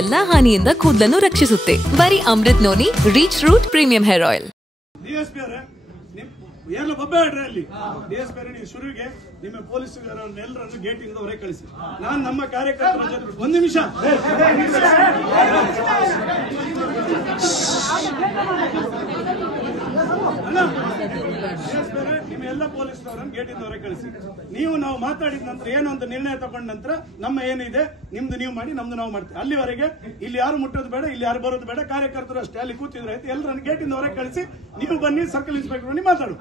ಎಲ್ಲಾ ಹಾನಿಯಿಂದ ಕೂದಲನ್ನು ರಕ್ಷಿಸುತ್ತೆ. ಬರೀ Amrut Noni reach root premium hair oil. ಶುರುವಿಗೆ ನಿಮ್ಮ ಪೊಲೀಸರನ್ನೆಲ್ಲರನ್ನು ಗೇಟಿಂದ ಹೊರಗೆ ಕಳಿಸಿ. ನಾನು ನಮ್ಮ ಕಾರ್ಯಕರ್ತರ ಜೊತೆ ಒಂದು ನಿಮಿಷ ನಿಮ್ಮ ಎಲ್ಲ ಪೊಲೀಸರನ್ನು ಗೇಟಿಂದ ಹೊರಗೆ ಕಳಿಸಿ. ನಾವು ಮಾತಾಡಿದ ನಂತರ ಏನು ಅಂತ ನಿರ್ಣಯ ತಗೊಂಡ ನಂತರ ನಮ್ಮ ಏನಿದೆ ನಿಮ್ದು ನೀವು ಮಾಡಿ, ನಮ್ದು ನಾವು ಮಾಡ್ತೀವಿ. ಅಲ್ಲಿವರೆಗೆ ಇಲ್ಲಿ ಯಾರು ಮುಟ್ಟೋದು ಬೇಡ, ಇಲ್ಲಿ ಯಾರು ಬರೋದು ಬೇಡ. ಕಾರ್ಯಕರ್ತರು ಅಷ್ಟೇ ಅಲ್ಲಿ ಕೂತಿದ್ರೆ ಆಯ್ತು. ಎಲ್ಲರನ್ನು ಗೇಟಿಂದ ಹೊರಗೆ ಕಳಿಸಿ. ನೀವು ಬನ್ನಿ, ಸರ್ಕಲ್ ಇನ್ಸ್ಪೆಕ್ಟರ್ ಬನ್ನಿ, ಮಾತಾಡು.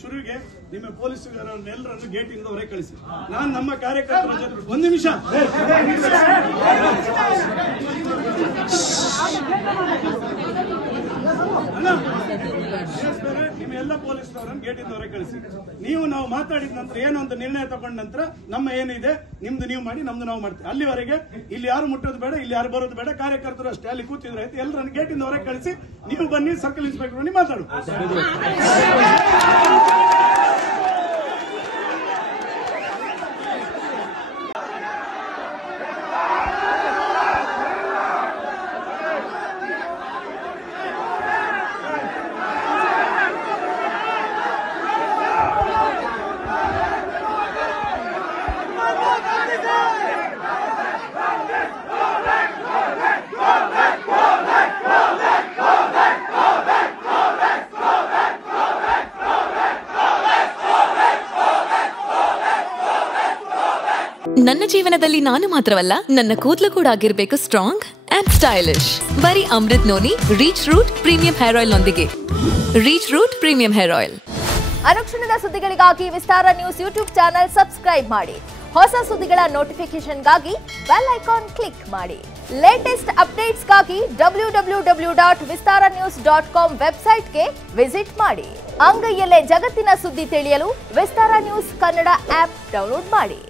ಶುರುವಿಗೆ ನಿಮ್ಮ ಪೊಲೀಸರನ್ನೆಲ್ಲರನ್ನು ಗೇಟಿಂದ ಹೊರಗೆ ಕಳಿಸಿ. ನಾನು ನಮ್ಮ ಕಾರ್ಯಕರ್ತರ ಜೊತೆ ಒಂದು ನಿಮಿಷ ನಿಮ್ಮ ಎಲ್ಲ ಪೊಲೀಸರನ್ನು ಗೇಟಿಂದ ಹೊರಗೆ ಕಳಿಸಿ. ನಾವು ಮಾತಾಡಿದ ನಂತರ ಏನು ಅಂತ ನಿರ್ಣಯ ತಗೊಂಡ ನಂತರ ನಮ್ಮ ಏನಿದೆ ನಿಮ್ದು ನೀವು ಮಾಡಿ, ನಮ್ದು ನಾವು ಮಾಡ್ತೀವಿ. ಅಲ್ಲಿವರೆಗೆ ಇಲ್ಲಿ ಯಾರು ಮುಟ್ಟೋದು ಬೇಡ, ಇಲ್ಲಿ ಯಾರು ಬರೋದು ಬೇಡ. ಕಾರ್ಯಕರ್ತರು ಅಷ್ಟೇ ಅಲ್ಲಿ ಕೂತಿದ್ರೆ ಆಯ್ತು. ಎಲ್ಲರನ್ನು ಗೇಟಿಂದ ಹೊರಗೆ ಕಳಿಸಿ. ನೀವು ಬನ್ನಿ, ಸರ್ಕಲ್ ಇನ್ಸ್ಪೆಕ್ಟರ್ ಬನ್ನಿ, ಮಾತಾಡು. ನನ್ನ ಜೀವನದಲ್ಲಿ ನಾನು ಮಾತ್ರವಲ್ಲ, ನನ್ನ ಕೂದಲು ಕೂಡ ಆಗಿರಬೇಕು ಸ್ಟ್ರಾಂಗ್ ಅಂಡ್ ಸ್ಟೈಲಿಶ್. ಬರೀ Amrut Noni reach root premium hair oil ನೊಂದಿಗೆ. Reach root premium hair oil. ಅನುಕ್ಷಣದ ಸುದ್ದಿಗಳಿಗಾಗಿ Vistara news YouTube channel subscribe ಮಾಡಿ. ಹೊಸ ಸುದ್ದಿಗಳ ನೋಟಿಫಿಕೇಶನ್ಗಾಗಿ ಬೆಲ್ ಐಕಾನ್ ಕ್ಲಿಕ್ ಮಾಡಿ. ಲೇಟೆಸ್ಟ್ ಅಪ್ಡೇಟ್ಸ್ಗಾಗಿ www.vistaranews.com ವೆಬ್ಸೈಟ್ಗೆ ವಿಸಿಟ್ ಮಾಡಿ. ಅಂಗೈಯಲ್ಲೇ ಜಗತ್ತಿನ ಸುದ್ದಿ ತಿಳಿಯಲು Vistara news Kannada app download ಮಾಡಿ.